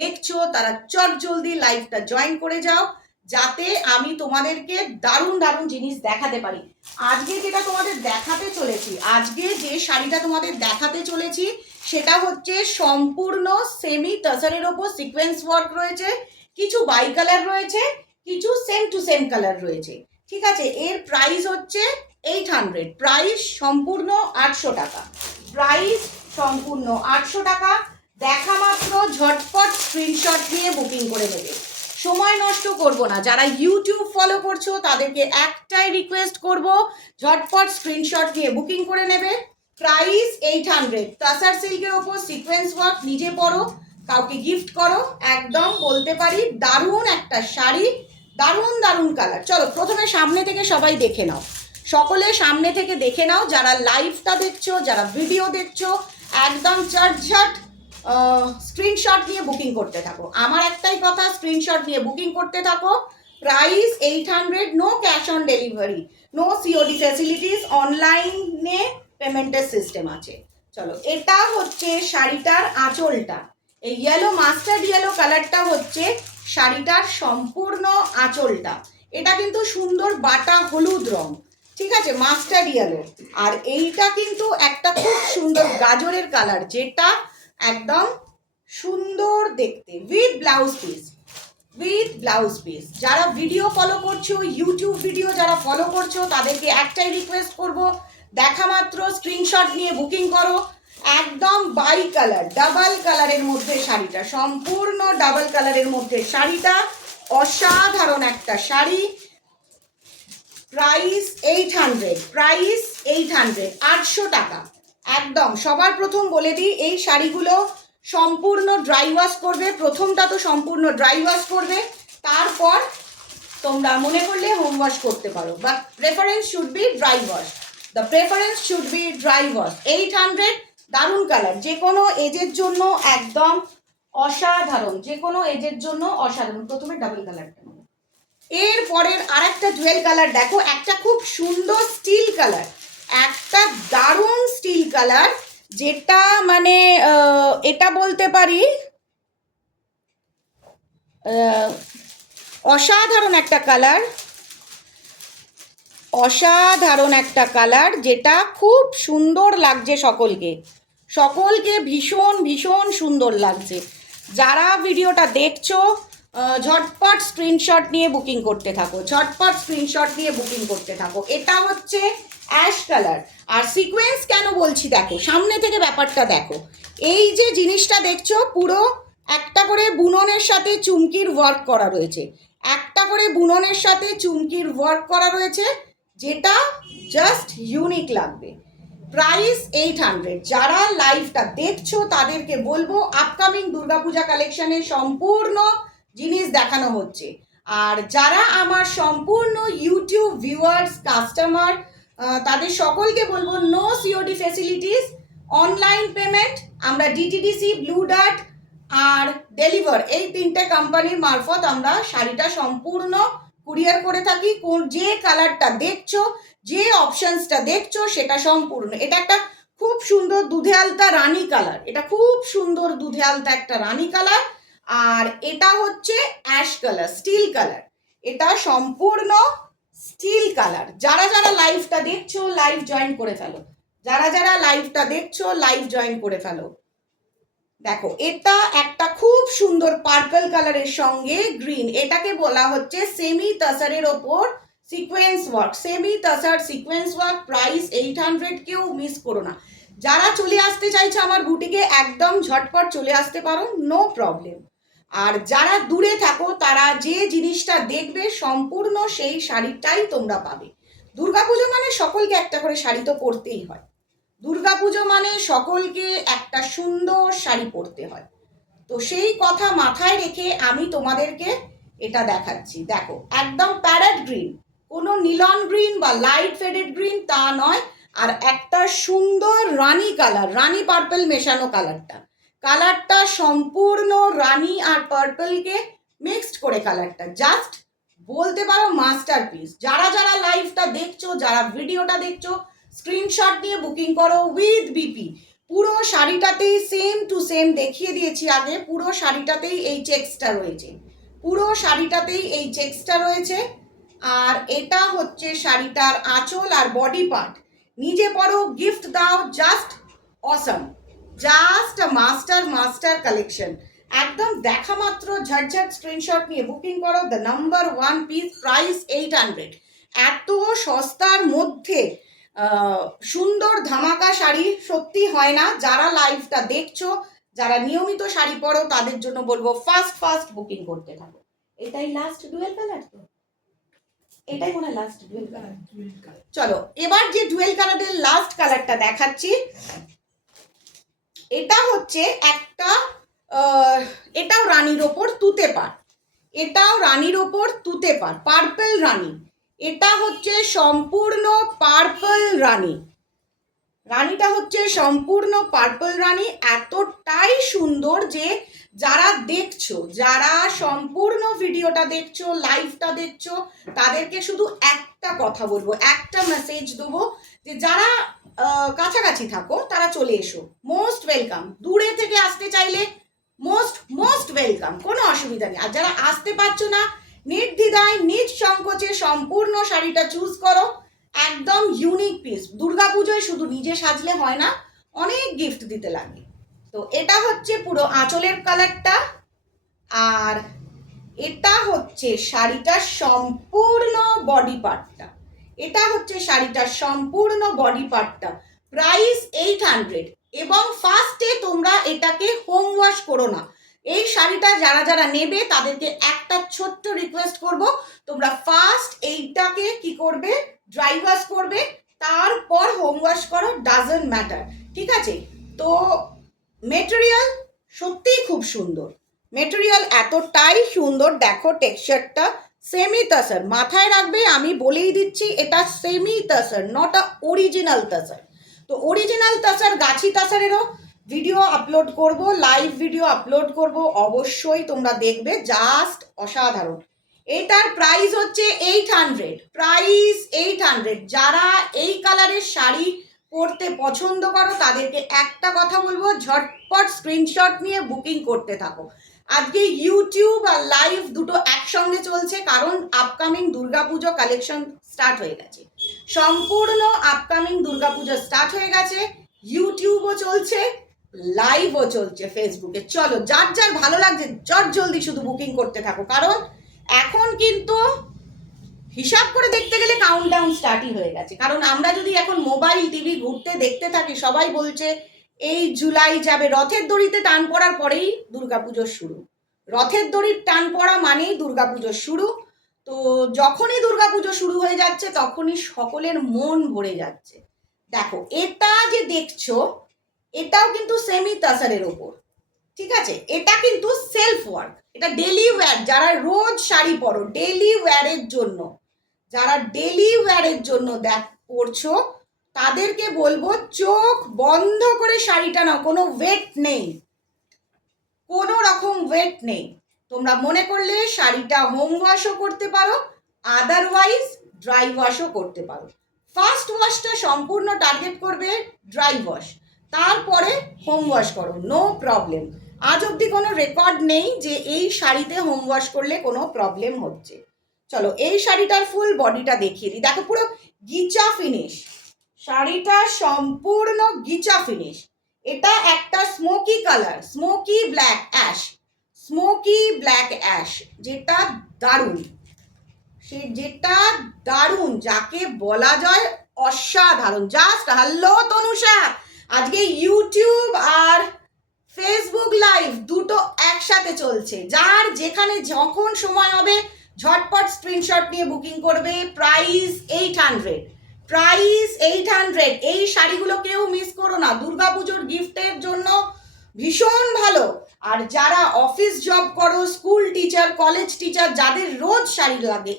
দেখছো তারা চট জলদি লাইভটা জয়েন করে যাও, যাতে আমি তোমাদেরকে দারুণ দারুণ জিনিস দেখাতে পারি। আজকে যেটা তোমাদের দেখাতে চলেছি, আজকে যে শাড়িটা তোমাদের দেখাতে চলেছি সেটা হচ্ছে সম্পূর্ণ সেমি টাসারের ওপর সিকোয়েন্স ওয়ার্ক রয়েছে, কিছু বাই কালার রয়েছে, কিছু সেম টু সেম কালার রয়েছে। ঠিক আছে, এর প্রাইস হচ্ছে 800, প্রাইস সম্পূর্ণ 800 টাকা, প্রাইস সম্পূর্ণ 800 টাকা। দেখা মাত্র ঝটপট স্ক্রিনশট নিয়ে বুকিং করে নেবে, সময় নষ্ট করব না। যারা ইউটিউব ফলো করছো তাদেরকে একটাই রিকোয়েস্ট করব, ঝটপট স্ক্রিনশট নিয়ে বুকিং করে নেবে। প্রাইস 800, তাসার সিল্কের ওপর সিকোয়েন্স ওয়ার্ক, নিজে পরো, কাউকে গিফট করো, একদম বলতে পারি দারুণ একটা শাড়ি, দারুণ দারুণ কালার। চলো প্রথমে সামনে থেকে সবাই দেখে নাও, সকলে সামনে থেকে দেখে নাও, যারা লাইভটা দেখছো, যারা ভিডিও দেখছো, একদম চটঝট স্ক্রিনশট নিয়ে বুকিং করতে থাকো। আমার একটাই কথা, স্ক্রিনশট নিয়ে বুকিং করতে থাকো। Price 800, no cash on delivery, no COD facilities, অনলাইনে পেমেন্টের সিস্টেম আছে। চলো, এটা হচ্ছে শাড়িটার আঁচলটা, এই ইয়েলো মাস্টার্ড ইয়েলো কালারটা হচ্ছে শাড়িটার সম্পূর্ণ আঁচলটা। এটা কিন্তু সুন্দর বাটা হলুদ রং, ঠিক আছে, মাস্টার্ড ইয়েলো। আর এইটা কিন্তু একটা খুব সুন্দর গাজরের কালার, যেটা একদম সুন্দর দেখতে, with blouse piece, with blouse piece. যারা ভিডিও ফলো করছো, ইউটিউব ভিডিও যারা ফলো করছো, তাদেরকে একটাই রিকোয়েস্ট করব, দেখা মাত্র স্ক্রিনশট নিয়ে বুকিং করো। একদম বাই কালার, ডাবল কালারের মধ্যে শাড়িটা, সম্পূর্ণ ডাবল কালারের মধ্যে শাড়িটা, অসাধারণ একটা শাড়ি। প্রাইস 800, প্রাইস 800, 800 টাকা। একদম সবার প্রথম বলে দিই, এই শাড়িগুলো সম্পূর্ণ ড্রাই ওয়াশ করবে, প্রথমটা তো সম্পূর্ণ ড্রাই ওয়াশ করবে, তারপর তোমরা মনে করলে হোম ওয়াশ করতে পারো, but preference should be dry wash, the preference should be dry wash. 800, দারুণ কালার, যে কোনো এজের জন্য একদম অসাধারণ, যে কোনো এজের জন্য অসাধারণ। প্রথমে ডাবল কালারটা, এর পরের আর একটা জুয়েল কালার দেখো, একটা খুব সুন্দর স্টিল কালার, একটা দারুণ স্টিল কালার, যেটা মানে এটা বলতে পারি অসাধারণ একটা কালার, অসাধারণ একটা কালার, যেটা খুব সুন্দর লাগছে সকলকে, সকলকে ভীষণ ভীষণ সুন্দর লাগছে। যারা ভিডিওটা দেখছো ঝটপট স্ক্রিনশট নিয়ে বুকিং করতে থাকো, ঝটপট স্ক্রিনশট নিয়ে বুকিং করতে থাকো। এটা হচ্ছে অ্যাশ কালার, আর সিকোয়েন্স কেন বলছি দেখো, সামনে থেকে ব্যাপারটা দেখো। এই যে জিনিসটা দেখছো, পুরো একটা করে বুননের সাথে চুমকির ওয়ার্ক করা রয়েছে, একটা করে বুননের সাথে চুমকির ওয়ার্ক করা রয়েছে, যেটা জাস্ট ইউনিক লাগবে। প্রাইস 800। যারা লাইভটা দেখছো তাদেরকে বলবো, আপকামিং দুর্গাপূজা কালেকশনে সম্পূর্ণ জিনিস দেখানো হচ্ছে। আর যারা আমার সম্পূর্ণ ইউটিউব ভিউয়ার্স, কাস্টমার, তাদের সকলকে বলবো, no COD facilities, online payment. আমরা ডিটিডিসি, ব্লু ডার্ট আর ডেলিভার, এই তিনটে কোম্পানির মারফত আমরা শাড়িটা সম্পূর্ণ কুরিয়ার করে থাকি। যে কালারটা দেখছো, যে অপশনসটা দেখছো, সেটা সম্পূর্ণ, এটা একটা খুব সুন্দর দুধে আলতা রানী কালার, এটা খুব সুন্দর দুধে আলতা একটা রানী কালার। আর এটা হচ্ছে অ্যাশ কালার, স্টিল কালার, এটা সম্পূর্ণ স্টিল কালার। যারা যারা লাইভটা দেখছো লাইভ জয়েন করে ফেলো, যারা যারা লাইভটা দেখছো লাইভ জয়েন করে ফেলো। দেখো, এটা একটা খুব সুন্দর পার্পল কালারের সঙ্গে গ্রিন, এটাকে বলা হচ্ছে সেমি তাসারের ওপর sequence work, semi তাসার sequence work. Price 800, কেউ মিস করো না। যারা চলে আসতে চাইছো আমার বুটিকে, একদম ঝটপট চলে আসতে পারো, নো প্রবলেম। আর যারা দূরে থাকো, তারা যে জিনিসটা দেখবে সম্পূর্ণ সেই শাড়িটাই তোমরা পাবে। দুর্গাপুজো মানে সকলকে একটা করে শাড়ি তো পরতেই হয়, দুর্গাপুজো মানে সকলকে একটা সুন্দর শাড়ি পরতে হয়। তো সেই কথা মাথায় রেখে আমি তোমাদেরকে এটা দেখাচ্ছি। দেখো, একদম প্যারেট গ্রিন, কোনো নীলন গ্রিন বা লাইট ফেডেড গ্রিন তা নয়, আর একটা সুন্দর রানী কালার, রানী পার্পল মেশানো কালারটা, কালারটা সম্পূর্ণ রানী আর পার্পলকে মিক্সড করে কালারটা, জাস্ট বলতে পারো মাস্টারপিস। যারা যারা লাইভটা দেখছো, যারা ভিডিওটা দেখছো, স্ক্রিনশট নিয়ে বুকিং করো উইথ বিপি। পুরো শাড়িটাতেই সেম টু সেম দেখিয়ে দিয়েছি আগে, পুরো শাড়িটাতেই এই চেক্সটা রয়েছে, পুরো শাড়িটাতেই এই চেক্সটা রয়েছে। আর এটা হচ্ছে শাড়িটার আঁচল আর বডি পার্ট। নিজে পরো, গিফট দাও, জাস্ট অসম, জাস্ট মাস্টার কালেকশন। একদম দেখা মাত্র ঝটঝট স্ক্রিনশট নিয়ে বুকিং করো। The number 1 piece, price 800। এত সস্তার মধ্যে সুন্দর ধামাকা শাড়ি সত্যি হয় না। যারা লাইভটা দেখছো, যারা নিয়মিত শাড়ি পরো, তাদের জন্য বলবো ফাস্ট বুকিং করতে থাকো। এটাই লাস্ট ডুয়েল কালার, তো এটাই মনে হয় লাস্ট ডুয়েল কালার। চলো এবার যে ডুয়েল কালারের লাস্ট কালারটা দেখাচ্ছি, এটা হচ্ছে একটা এটাও রানীর ওপর তুতে পাড়, এটাও রানীর ওপর তুতে পাড়, পার্পল রানী। এটা হচ্ছে সম্পূর্ণ পার্পল রানী, রানীটা হচ্ছে সম্পূর্ণ পার্পল রানী। এতটাই সুন্দর যে যারা দেখছো, যারা সম্পূর্ণ ভিডিওটা দেখছো, লাইভটা দেখছো, তাদেরকে শুধু একটা কথা বলবো, একটা মেসেজ দেবো যে যারা কাছাকাছি থাকো তারা চলে এসো, মোস্ট ওয়েলকাম। দূরে থেকে আসতে চাইলে মোস্ট ওয়েলকাম, কোনো অসুবিধা নেই। আর যারা আসতে পারছো না, নির্দ্বিধায় নিজ সংকোচে সম্পূর্ণ শাড়িটা চুজ করো। একদম ইউনিক পিস। দুর্গাপুজোয় শুধু নিজে সাজলে হয় না, অনেক গিফট দিতে লাগে। তো এটা হচ্ছে পুরো আঁচলের কালারটা, আর এটা হচ্ছে শাড়িটার সম্পূর্ণ বডি পার্টটা, এটা হচ্ছে শাড়িটার সম্পূর্ণ বডি পার্টটা। প্রাইস 800। এবং ফার্স্টে তোমরা এটাকে হোম ওয়াশ করো না। এই শাড়িটা যারা যারা নেবে তাদেরকে একটা ছোট্ট রিকোয়েস্ট করব, তোমরা ফার্স্ট এইটাকে কি করবে, ড্রাই ওয়াশ করবে, তারপর হোম ওয়াশ করো, ডাজন্ট ম্যাটার, ঠিক আছে? তো মেটেরিয়াল সত্যিই খুব সুন্দর, মেটেরিয়াল এতটাই সুন্দর। দেখো টেক্সচারটা সেমি তাসার, মাথায় রাখবে, আমি বলেই দিচ্ছি এটা semi tussar, not a original tussar. তো অরিজিনাল তাসার, গাছি তাসারেরও ভিডিও আপলোড করব, লাইভ ভিডিও আপলোড করব, অবশ্যই তোমরা দেখবে, জাস্ট অসাধারণ। এটার প্রাইস হচ্ছে 800, প্রাইস 800। যারা এই কালারের শাড়ি পরতে পছন্দ করো তাদেরকে একটা কথা বলবো, ঝটপট স্ক্রিনশট নিয়ে বুকিং করতে থাকো। আজকে ইউটিউব আর লাইভ দুটো একসঙ্গে চলছে, কারণ আপকামিং দুর্গাপুজো কালেকশন স্টার্ট হয়ে গেছে, সম্পূর্ণ আপকামিং দুর্গাপুজো স্টার্ট হয়ে গেছে। ইউটিউবও চলছে, লাইভও চলছে ফেসবুকে। চলো যার যার ভালো লাগছে জলদি শুধু বুকিং করতে থাকো, কারণ এখন কিন্তু হিসাব করে দেখতে গেলে কাউন্টডাউন স্টার্টই হয়ে গেছে। কারণ আমরা যদি এখন মোবাইল টিভি ঘুরতে দেখতে থাকি, সবাই বলছে এই জুলাই যাবে, রথের দড়িতে টান পড়ার পরেই দুর্গাপুজোর শুরু, রথের দড়ির টান পড়া মানেই দুর্গাপুজোর শুরু। তো যখনই দুর্গাপুজো শুরু হয়ে যাচ্ছে তখনই সকলের মন ভরে যাচ্ছে। দেখো এটা যে দেখছো, এটাও কিন্তু সেমি তাসারের ওপর, ঠিক আছে? এটা কিন্তু সেলফ ওয়ার্ক, এটা ডেলি ওয়্যার, যারা রোজ শাড়ি পরো, ডেলি ওয়্যারের জন্য, যারা ডেলি ওয়্যারের জন্য পরছো, তাদেরকে বলবো চোখ বন্ধ করে শাড়িটা নাও, কোনো ওয়েট নেই, কোনো রকম ওয়েট নেই। তোমরা মনে করলে শাড়িটা হোম ওয়াশও করতে পারো, আদারওয়াইজ ড্রাই ওয়াশও করতে পারো। ফার্স্ট ওয়াশটা সম্পূর্ণ টার্গেট করবে ড্রাই ওয়াশ, তারপরে হোম ওয়াশ করো, নো প্রবলেম। আজ অবধি কোনো রেকর্ড নেই যে এই শাড়িতে হোম ওয়াশ করলে কোনো প্রবলেম হচ্ছে। চলো এই শাড়িটার ফুল বডিটা দেখিয়ে দিই। দেখো পুরো গিচা ফিনিশ, শাড়িটা সম্পূর্ণ গিচা ফিনিশ। এটা একটা smoky colour, smoky black ash, smoky black ash, যেটা দারুণ, যেটা দারুণ, যাকে বলা যায় অসাধারণ। জাস্ট হ্যালো তনুষা, আজকে ইউটিউব আর ফেসবুক লাইভ দুটো একসাথে চলছে, যার যেখানে যখন সময় হবে ঝটপট স্ক্রিনশট নিয়ে বুকিং করবে। Price 800, price 800। এই শাড়িগুলো কেউ মিস করো না, দুর্গাপুজোর গিফটের জন্য ভীষণ ভালো। আর যারা অফিস জব করো, স্কুল টিচার, কলেজ টিচার, যাদের রোজ শাড়ি লাগে,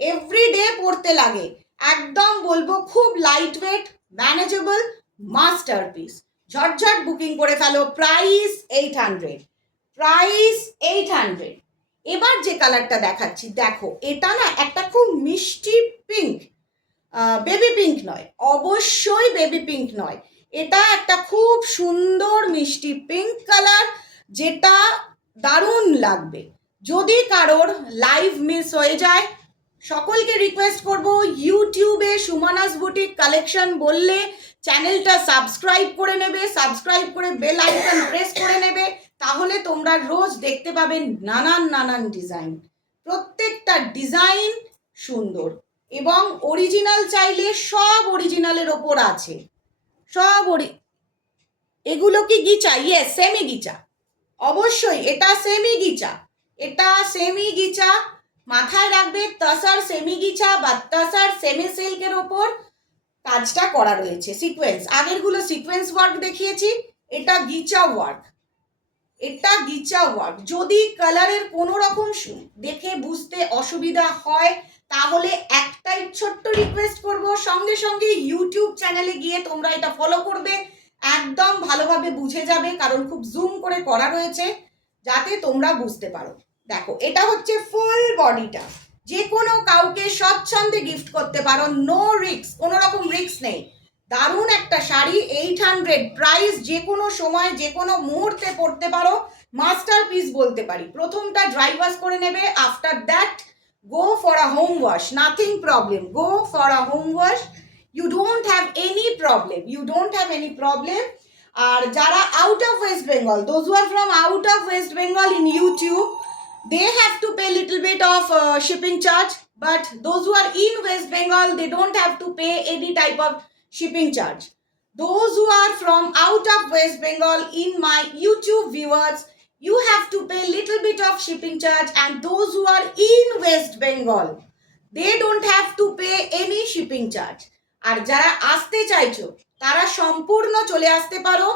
এভরিডে পরতে লাগে, একদম বলবো খুব লাইট ওয়েট, ম্যানেজেবল, মাস্টারপিস। ঝটঝট বুকিং করে ফেলো। Price 800, price 800। এবার যে কালারটা দেখাচ্ছি, দেখো এটা না একটা খুব মিষ্টি পিঙ্ক, বেবি পিঙ্ক নয়, অবশ্যই বেবি পিঙ্ক নয়, এটা একটা খুব সুন্দর মিষ্টি পিঙ্ক কালার, যেটা দারুণ লাগবে। যদি কারোর লাইভ মিস হয়ে যায়, সকলকে রিকোয়েস্ট করব ইউটিউবে সুমনাস বুটিক কালেকশন বললে চ্যানেলটা সাবস্ক্রাইব করে নেবে, সাবস্ক্রাইব করে বেল আইকন প্রেস করে নেবে, তাহলে তোমরা রোজ দেখতে পাবে নানান নানান ডিজাইন। প্রত্যেকটা ডিজাইন সুন্দর এবং অরিজিনাল চাইলে সব অরিজিনালের ওপর আছে, সব এগুলো কি গিচা? ইয়েস, সেমি গিচা, অবশ্যই এটা সেমি গিচা, এটা সেমি গিচা। মাথায় রাখবে তাসার সেমি গিচা বা তাসার সেমি সিল্কের ওপর কাজটা করা রয়েছে, সিকোয়েন্স। আগেরগুলো সিকোয়েন্স ওয়ার্ক দেখিয়েছি, এটা গিচা ওয়ার্ক, এটা গিচা ওয়ার্ক। যদি কালারের কোনো রকম দেখে বুঝতে অসুবিধা হয়, তাহলে একটাই ছোট্ট রিকোয়েস্ট করব, সঙ্গে সঙ্গে ইউটিউব চ্যানেলে গিয়ে তোমরা এটা ফলো করবে, একদম ভালোভাবে বুঝে যাবে, কারণ খুব জুম করে করা রয়েছে যাতে তোমরা বুঝতে পারো। দেখো, এটা হচ্ছে ফুল বডিটা, যে কোনো কাউকে স্বচ্ছন্দে গিফট করতে পারো, নো রিস্ক, কোনো রকম রিস্ক নেই। দারুণ একটা শাড়ি, 800 প্রাইস, যে কোনো সময় যে কোনো মুহূর্তে পরতে পারো, মাস্টার পিস বলতে পারি। প্রথমটা ড্রাই ওয়াশ করে নেবে, after that go for a home wash, nothing problem, go for a home wash, you don't have any problem, you don't have any problem. আর যারা out of West Bengal, those who are from out of West Bengal in YouTube, they have to pay little bit of shipping charge, but those who are in West Bengal, they don't have to pay any type of shipping charge. Those who are from out of West Bengal, in my YouTube viewers, you have to pay little bit of shipping charge, and those who are in West Bengal, they don't have to pay any shipping charge. আর যারা আসতে চাইছো তারা সম্পূর্ণ চলে আসতে পারো,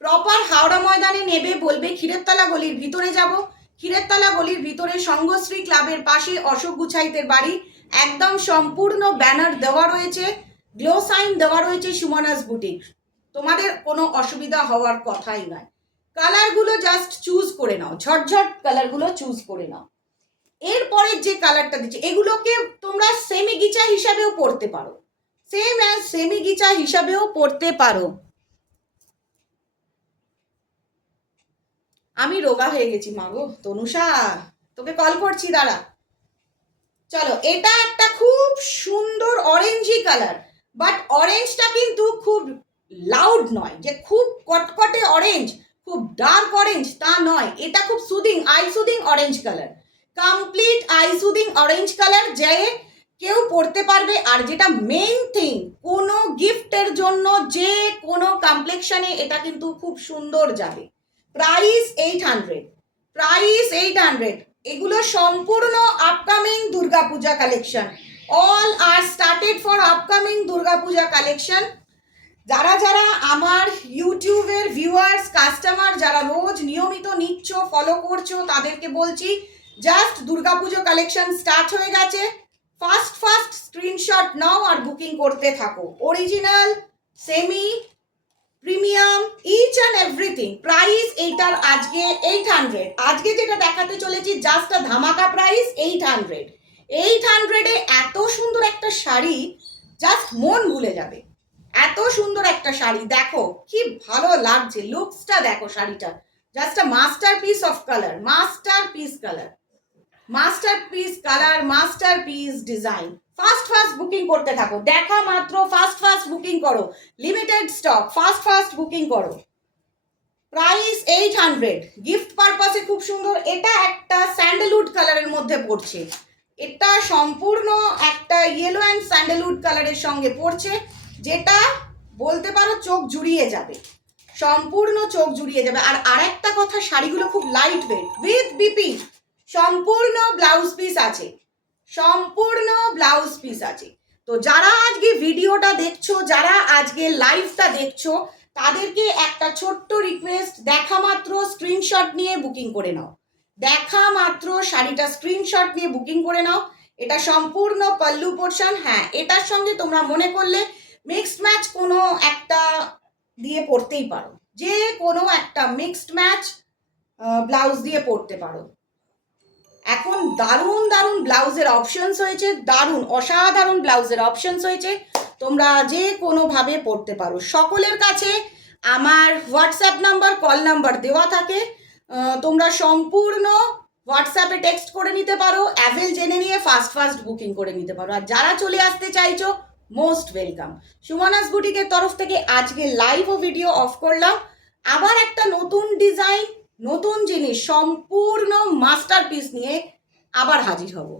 proper Howrah ময়দানে নেবে, বলবে ক্ষীরেরতলা গলির ভিতরে যাব, ক্ষীরেরতলা গলির ভিতরে সঙ্গশ্রী ক্লাবের পাশে অশোক গুছাইতের বাড়ি, একদম সম্পূর্ণ ব্যানার দেওয়া রয়েছে, গ্লো সাইন দেওয়া রয়েছে সুমনাস বুটিক, তোমাদের কোনো অসুবিধা হওয়ার কথাই নয়। কালারগুলো জাস্ট চুজ করে নাও, ঝটঝট কালারগুলো চুজ করে নাও। এরপরের যে কালারটা দিচ্ছে, এগুলোকে তোমরা সেমি গিচা হিসাবেও পরতে পারো, সেম অ্যাজ সেমি গিচা হিসাবেও পরতে পারো। আমি রোগা হয়ে গেছি মাগো, তনুষা তোকে কল করছি, দাঁড়া। চলো, এটা একটা খুব সুন্দর অরেঞ্জি কালার, বাট অরেঞ্জটা কিন্তু খুব লাউড নয়, যে খুব কটকটে অরেঞ্জ, খুব ডার্ক অরেঞ্জ তা নয়, এটা খুব soothing, I soothing orange colour, complete I soothing orange colour, যে কেউ পরতে পারবে। আর যেটা মেইন থিং, কোনো গিফটের জন্য যে কোনো কমপ্লেকশনে এটা কিন্তু খুব সুন্দর যাবে। Price 800, price 800। এগুলো সম্পূর্ণ upcoming Durga Puja collection, all are started for upcoming Durga Puja collection. যারা যারা আমার ইউটিউবের ভিউয়ার্স, কাস্টমার, যারা রোজ নিয়মিত নিচ্ছ, ফলো করছো, তাদেরকে বলছি জাস্ট দুর্গাপুজো কালেকশন স্টার্ট হয়ে গেছে, ফার্স্ট ফার্স্ট স্ক্রিনশট নাও আর বুকিং করতে থাকো। Original, semi, premium, each and everything. Price এইটার আজকে 800, আজকে যেটা দেখাতে চলেছি জাস্ট ধামাকা প্রাইস 800। 800-এ এত সুন্দর একটা শাড়ি, জাস্ট মন ভুলে যাবে, এত সুন্দর একটা শাড়ি। দেখো কি ভালো লাগছে, লুকসটা দেখো শাড়িটা, just a masterpiece of colour, masterpiece colour, masterpiece colour, masterpiece design. First first booking করতে থাকো, দেখা মাত্র ফার্স্ট ফার্স্ট বুকিং করো, limited stock, first first booking করো। প্রাইস 800, গিফট পারপাসে খুব সুন্দর। এটা একটা স্যান্ডেলউড কালারের মধ্যে পড়ছে, এটা সম্পূর্ণ একটা ইয়েলো অ্যান্ড স্যান্ডেলউড কালারের সঙ্গে পড়ছে, যেটা বলতে পারো চোখ জুড়িয়ে যাবে, সম্পূর্ণ চোখ জুড়িয়ে যাবে। আর আরেকটা কথা, শাড়িগুলো খুব লাইট ওয়েট উইথ বিপি, সম্পূর্ণ ব্লাউজ পিস আছে, সম্পূর্ণ ব্লাউজ পিস আছে। তো যারা আজকে ভিডিওটা দেখছো, যারা আজকে লাইভটা দেখছো, তাদেরকে একটা ছোট্ট রিকোয়েস্ট, দেখা মাত্র স্ক্রিনশট নিয়ে বুকিং করে নাও, দেখা মাত্র শাড়িটা স্ক্রিনশট নিয়ে বুকিং করে নাও। এটা সম্পূর্ণ পল্লু পোর্শন, হ্যাঁ এটার সঙ্গে তোমরা মনে করলে মিক্সড ম্যাচ কোনো একটা দিয়ে পরতেই পারো, যে কোনো একটা মিক্সড ম্যাচ ব্লাউজ দিয়ে পরতে পারো। এখন দারুণ দারুণ ব্লাউজের অপশনস হয়েছে, দারুণ অসাধারণ ব্লাউজের অপশনস হয়েছে। তোমরা যে কোনোভাবে পড়তে পারো। সকলের কাছে আমার হোয়াটসঅ্যাপ নাম্বার, কল নাম্বার দেওয়া থাকে। তোমরা সম্পূর্ণ হোয়াটসঅ্যাপে টেক্সট করে নিতে পারো, অ্যাভেল জেনে নিয়ে ফাস্ট বুকিং করে নিতে পারো। আর যারা চলে আসতে চাইছো, মোস্ট ওয়েলকাম। সুমনাস বুটিকের তরফ থেকে আজকে লাইভ ও ভিডিও অফ করলাম। আবার একটা নতুন ডিজাইন, নতুন জিনিস, সম্পূর্ণ মাস্টারপিস নিয়ে আবার হাজির হব।